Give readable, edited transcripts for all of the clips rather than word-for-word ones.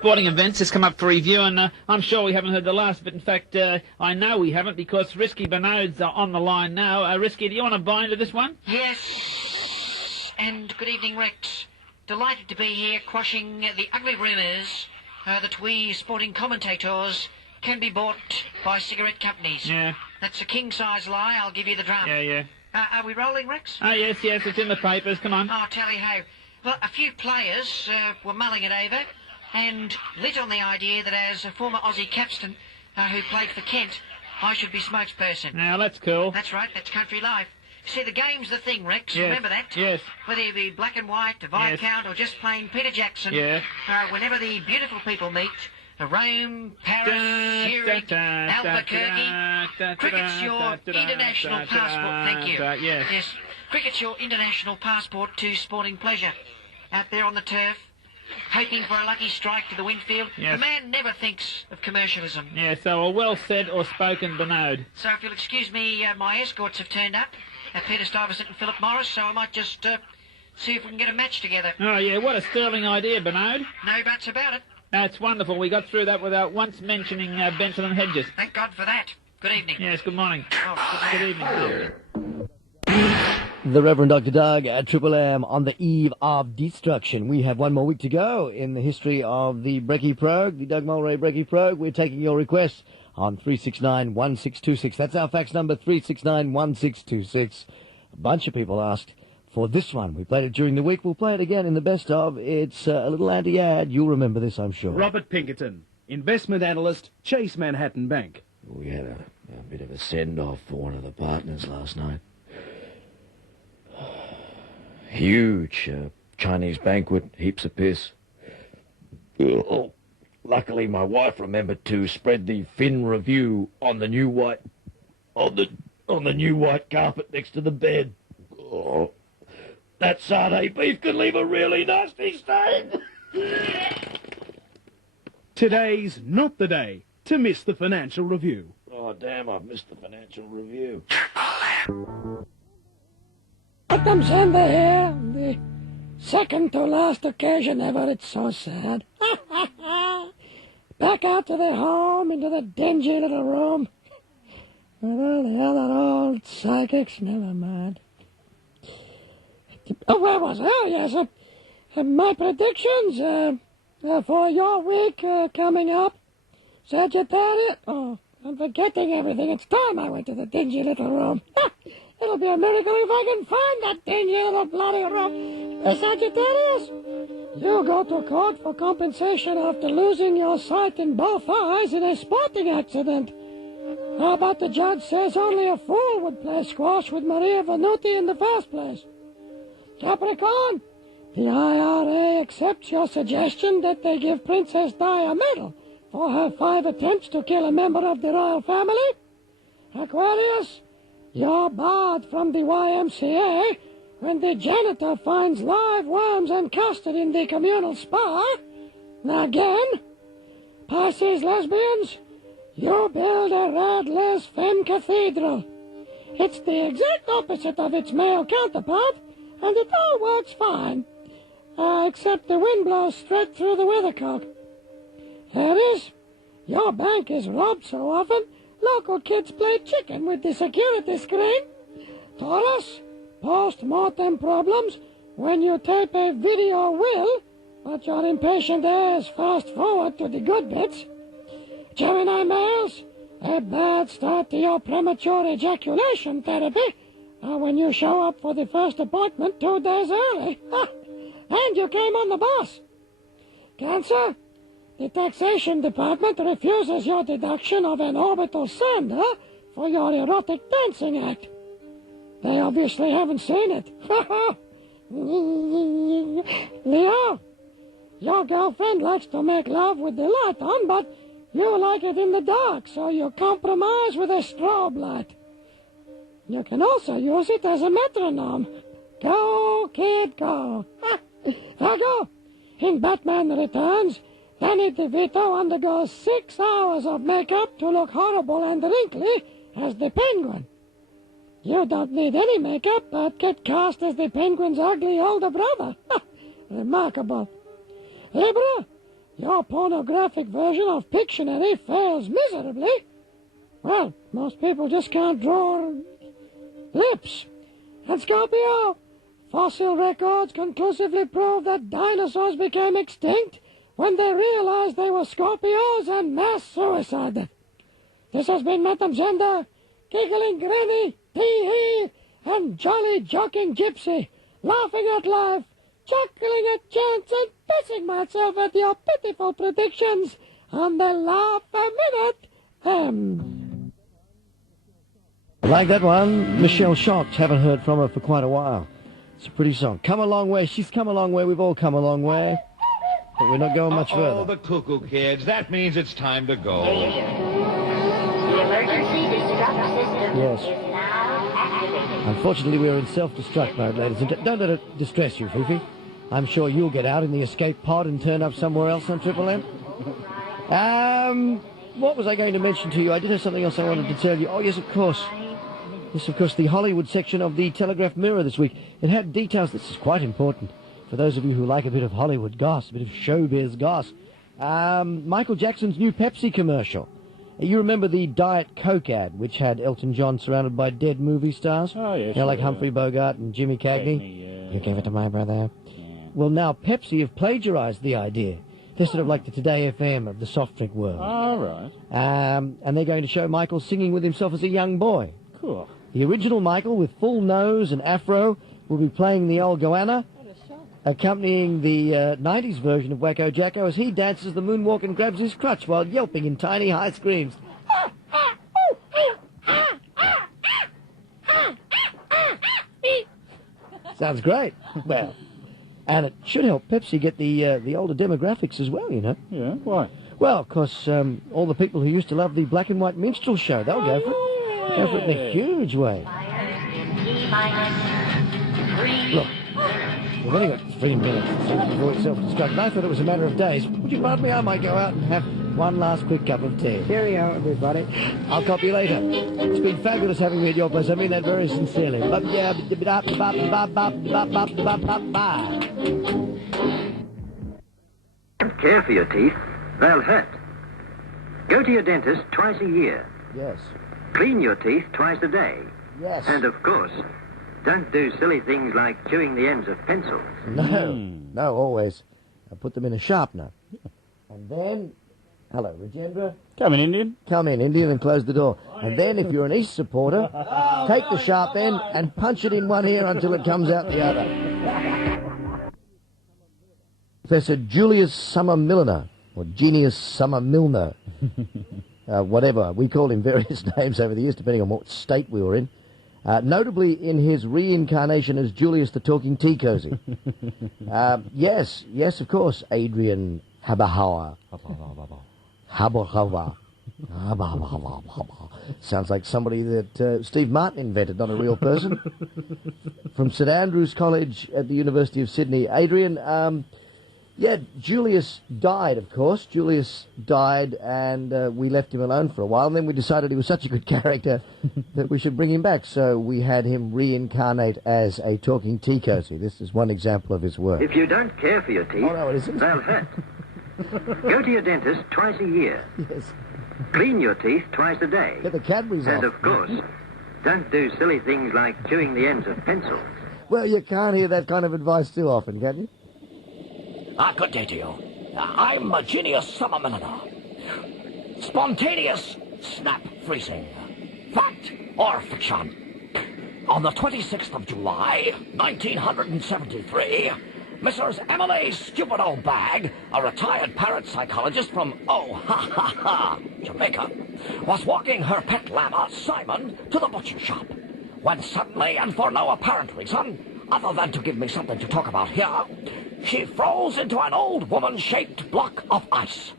sporting events has come up for review, and I'm sure we haven't heard the last of it. In fact, I know we haven't, because Risky Benaud's on the line now. Risky, do you want to buy into this one? Yes, and good evening, Rex. Delighted to be here quashing the ugly rumours that we sporting commentators can be bought by cigarette companies. Yeah. That's a king-size lie. I'll give you the drum. Yeah. Are we rolling, Rex? Oh, yes, it's in the papers. Come on. Oh, tally-ho. Well, a few players were mulling it over and lit on the idea that as a former Aussie capstan who played for Kent, I should be spokesperson. Now, that's cool. That's right, that's country life. See, the game's the thing, Rex. Yes. Remember that? Yes. Whether you be black and white, a Viscount, or just plain Peter Jackson. Yeah. Whenever the beautiful people meet, Rome, Paris, Zurich, Albuquerque, cricket's your international passport. Thank you. Yes. Cricket's your international passport to sporting pleasure. Out there on the turf, hoping for a lucky strike to the wind field. Yes. The man never thinks of commercialism. Yeah, so a well-said or spoken Benaud. So if you'll excuse me, my escorts have turned up. Peter Stuyvesant and Philip Morris, so I might just see if we can get a match together. Oh, yeah, what a sterling idea, Benaud. No buts about it. That's wonderful. We got through that without once mentioning Benson and Hedges. Thank God for that. Good evening. Yes, good morning. Oh, Good evening. The Reverend Dr. Doug at Triple M on the eve of destruction. We have one more week to go in the history of the Brekkie Progue, the Doug Mulray Brekkie Progue. We're taking your requests on 369-1626. That's our fax number, 369-1626. A bunch of people asked for this one. We played it during the week. We'll play it again in the best of. It's a little anti-ad. You'll remember this, I'm sure. Robert Pinkerton, investment analyst, Chase Manhattan Bank. We had a bit of a send-off for one of the partners last night. Huge Chinese banquet, heaps of piss. Oh, luckily my wife remembered to spread the Fin review on the new white on the new white carpet next to the bed. Oh, that satay beef could leave a really nasty stain. Today's not the day to miss the financial review. Oh, damn, I've missed the financial review. I'm Zenda here, the second to last occasion ever. It's so sad. Back out to their home, into the dingy little room. With all the other old psychics, never mind. Oh, where was I? Oh, yes, my predictions for your week coming up. Sagittarius. Oh, I'm forgetting everything. It's time I went to the dingy little room. It'll be a miracle if I can find that dingy little bloody room. Sagittarius, you go to court for compensation after losing your sight in both eyes in a sporting accident. How about the judge says only a fool would play squash with Maria Venuti in the first place? Capricorn, the IRA accepts your suggestion that they give Princess Di a medal for her 5 attempts to kill a member of the royal family. Aquarius, you're barred from the YMCA when the janitor finds live worms and custard in the communal spa. Again, Pisces lesbians, you build a rad-less femme cathedral. It's the exact opposite of its male counterpart, and it all works fine. Except the wind blows straight through the weathercock. Aries, your bank is robbed so often, local kids play chicken with the security screen. Taurus, post-mortem problems when you tape a video will, but your impatient heirs fast forward to the good bits. Gemini males, a bad start to your premature ejaculation therapy when you show up for the first appointment 2 days early. And you came on the bus. Cancer, the taxation department refuses your deduction of an orbital sander for your erotic dancing act. They obviously haven't seen it. Leo, your girlfriend likes to make love with the light on, but you like it in the dark, so you compromise with a strobe light. You can also use it as a metronome. Go, kid, go. Virgo, in Batman Returns, Danny DeVito undergoes 6 hours of makeup to look horrible and wrinkly as the Penguin. You don't need any makeup, but get cast as the Penguin's ugly older brother. Remarkable. Libra, your pornographic version of Pictionary fails miserably, well, most people just can't draw lips. And Scorpio, fossil records conclusively prove that dinosaurs became extinct when they realized they were Scorpios and mass suicide. This has been Madam Zenda, giggling Granny, tee-hee, and jolly joking Gypsy, laughing at life, chuckling at chance, and pissing myself at your pitiful predictions on the Laugh a Minute. Like that one, Michelle Shocked. Haven't heard from her for quite a while. It's a pretty song. Come a long way. She's come a long way. We've all come a long way. But we're not going much further. Oh, the cuckoo kids. That means it's time to go. The emergency destruct system Yes. is now activated. Unfortunately, we are in self-destruct mode, ladies and gentlemen. Don't let it distress you, Fifi. I'm sure you'll get out in the escape pod and turn up somewhere else on Triple M. What was I going to mention to you? I did have something else I wanted to tell you. Oh, yes, of course. Yes, of course, the Hollywood section of the Telegraph Mirror this week. It had details. This is quite important for those of you who like a bit of Hollywood goss, a bit of showbiz goss. Michael Jackson's new Pepsi commercial. You remember the Diet Coke ad, which had Elton John surrounded by dead movie stars? Oh, yeah, like Humphrey Bogart and Jimmy Cagney. You gave it to my brother. Yeah. Well, now Pepsi have plagiarized the idea. They're sort of like the Today FM of the soft drink world. All right. And they're going to show Michael singing with himself as a young boy. Cool. The original Michael, with full nose and afro, will be playing the old goanna, accompanying the 90s version of Wacko Jacko as he dances the moonwalk and grabs his crutch while yelping in tiny high screams. Sounds great. Well, and it should help Pepsi get the older demographics as well, you know. Yeah, why? Well, because all the people who used to love the black and white minstrel show, they'll go for it. Go for it in a huge way. Look, we've only got 3 minutes before it's self-destruct. I thought it was a matter of days. Would you pardon me? I might go out and have one last quick cup of tea. Cheerio, everybody. I'll copy you later. It's been fabulous having me at your place. I mean that very sincerely. Care for your teeth. They'll hurt. Go to your dentist twice a year. Yes. Clean your teeth twice a day. Yes. And, of course, don't do silly things like chewing the ends of pencils. No, always. I put them in a sharpener. And then... Hello, Rajendra. Come in, Indian. Come in, Indian, and close the door. And then, if you're an East supporter, take the sharp end and punch it in one ear until it comes out the other. Professor Julius Summer Milliner, or Genius Summer Milner, whatever. We called him various names over the years, depending on what state we were in. Notably in his reincarnation as Julius the Talking Tea Cosy. Yes, of course, Adrian Habahauer. Habahauer. Sounds like somebody that Steve Martin invented, not a real person. From St Andrews College at the University of Sydney. Adrian, Julius died, of course. Julius died, and we left him alone for a while. And then we decided he was such a good character that we should bring him back. So we had him reincarnate as a talking tea cozy. This is one example of his work. If you don't care for your teeth, it isn't. They'll hurt. Go to your dentist twice a year. Yes. Clean your teeth twice a day. Get the Cadbury's And, off. of course, don't do silly things like chewing the ends of pencils. Well, you can't hear that kind of advice too often, can you? Good day to you. I'm Genius Summer Milliner. Spontaneous snap freezing. Fact or fiction? On the 26th of July, 1973, Mrs. Emily Stupid Old Bag, a retired parrot psychologist from Jamaica, was walking her pet llama, Simon, to the butcher shop, when suddenly, and for no apparent reason, other than to give me something to talk about here, she froze into an old woman-shaped block of ice,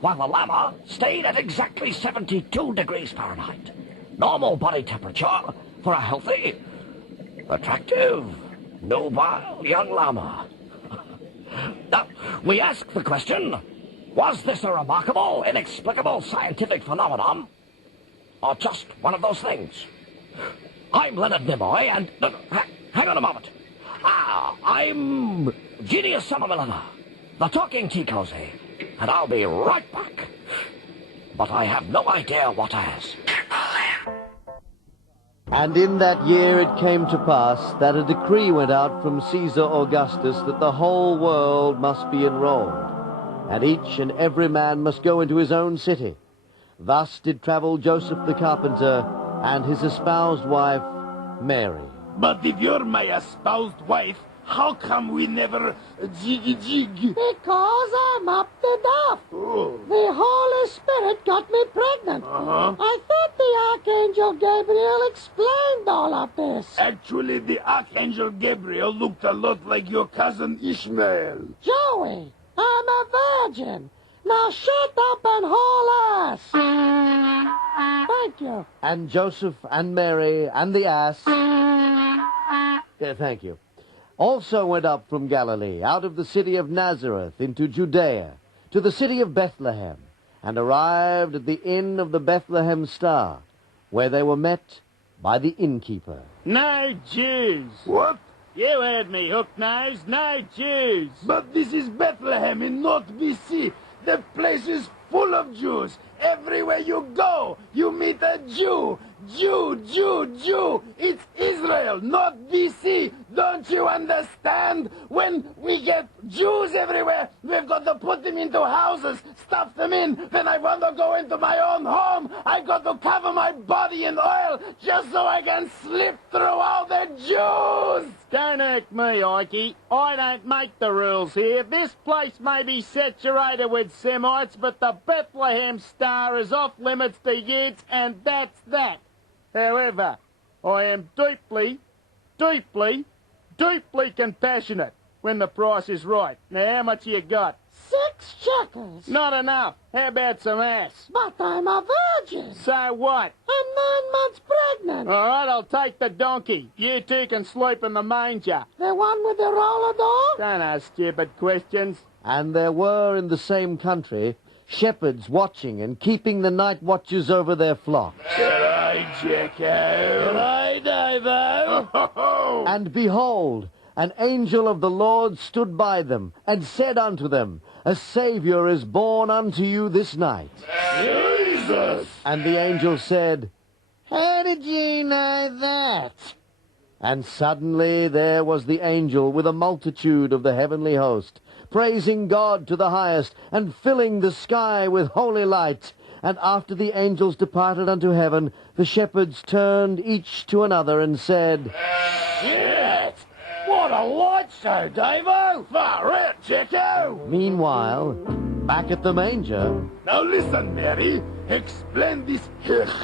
while the llama stayed at exactly 72 degrees Fahrenheit. Normal body temperature for a healthy, attractive, nubile young llama. Now, we ask the question, was this a remarkable, inexplicable scientific phenomenon, or just one of those things? I'm Leonard Nimoy, and... hang on a moment. I'm Genius Summer Milliner, the Talking Tea Cosy, and I'll be right back. But I have no idea what has. And in that year it came to pass that a decree went out from Caesar Augustus that the whole world must be enrolled, and each and every man must go into his own city. Thus did travel Joseph the carpenter and his espoused wife, Mary. But if you're my espoused wife, how come we never jig? Because I'm up to duff. Oh. The Holy Spirit got me pregnant. I thought the Archangel Gabriel explained all of this. Actually, the Archangel Gabriel looked a lot like your cousin Ishmael. Joey, I'm a virgin. Now shut up and haul ass. Thank you. And Joseph and Mary and the ass, thank you, also went up from Galilee, out of the city of Nazareth, into Judea, to the city of Bethlehem, and arrived at the inn of the Bethlehem Star, where they were met by the innkeeper. No Jews. What? You heard me, hook-nosed. No Jews. But this is Bethlehem in North BC. The place is full of Jews. Everywhere you go, you meet a Jew. Jew. It's Israel, not BC. Don't you understand? When we get Jews everywhere, we've got to put them into houses, stuff them in. When I want to go into my own home, I got to cover my body in oil just so I can slip through all the Jews. Don't irk me, Ikey. I don't make the rules here. This place may be saturated with Semites, but the Bethlehem Star is off limits to Utes, and that's that. However, I am deeply compassionate when the price is right. Now, how much you got? 6 shekels. Not enough. How about some ass? But I'm a virgin. So what? I'm 9 months pregnant. All right, I'll take the donkey. You two can sleep in the manger. The one with the roller door? Don't ask stupid questions. And there were in the same country shepherds watching and keeping the night watches over their flocks. G'day, Jacko. G'day, Davo. And behold, an angel of the Lord stood by them, and said unto them, A Saviour is born unto you this night. Jesus! And the angel said, How did ye know that? And suddenly there was the angel with a multitude of the heavenly host, praising God to the highest, and filling the sky with holy light. And after the angels departed unto heaven, the shepherds turned each to another and said, Shit! What a light show, Davo! Far out, Jacko! Meanwhile, back at the manger... Now listen, Mary. Explain this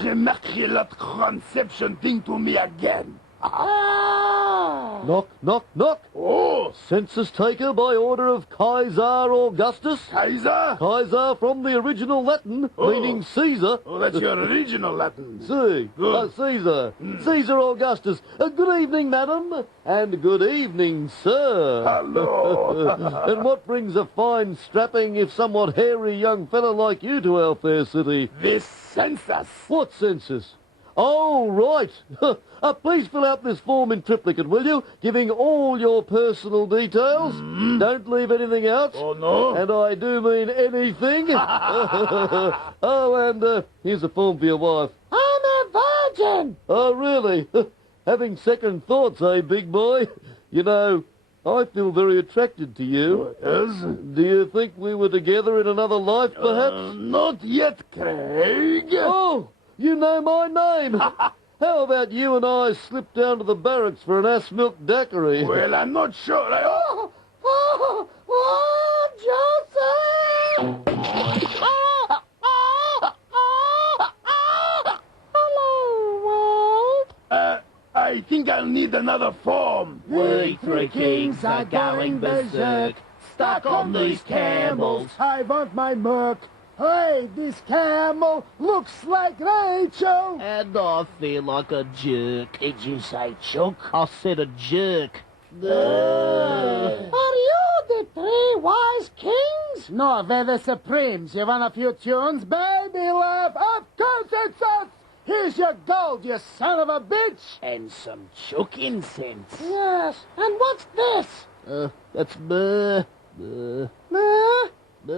immaculate conception thing to me again. Knock, knock, knock. Oh! Census taker by order of Kaiser Augustus. Kaiser? Kaiser from the original Latin, meaning Caesar. Oh, that's your original Latin. See, Good. Caesar. Caesar Augustus. Good evening, madam. And good evening, sir. Hello. And what brings a fine, strapping, if somewhat hairy young fellow like you to our fair city? This census. What census? Oh, right. Please fill out this form in triplicate, will you? Giving all your personal details. Don't leave anything out. Oh, no? And I do mean anything. Oh, and here's a form for your wife. I'm a virgin. Oh, really? Having second thoughts, eh, big boy? You know, I feel very attracted to you. Yes? Do you think we were together in another life, perhaps? Not yet, Craig. Oh! You know my name. How about you and I slip down to the barracks for an ass milk daiquiri? Well, I'm not sure. Joseph! Hello, Walt. I think I'll need another form. We three kings are going berserk, stuck on these camels. I want my milk. Hey, this camel looks like Rachel. And I feel like a jerk. Did you say chook? I said a jerk. Are you the 3 wise kings? No, we're the Supremes. You want a few tunes, baby love? Of course it's us. Here's your gold, you son of a bitch. And some chook incense. Yes, and what's this? That's buh. Uh, Ugh.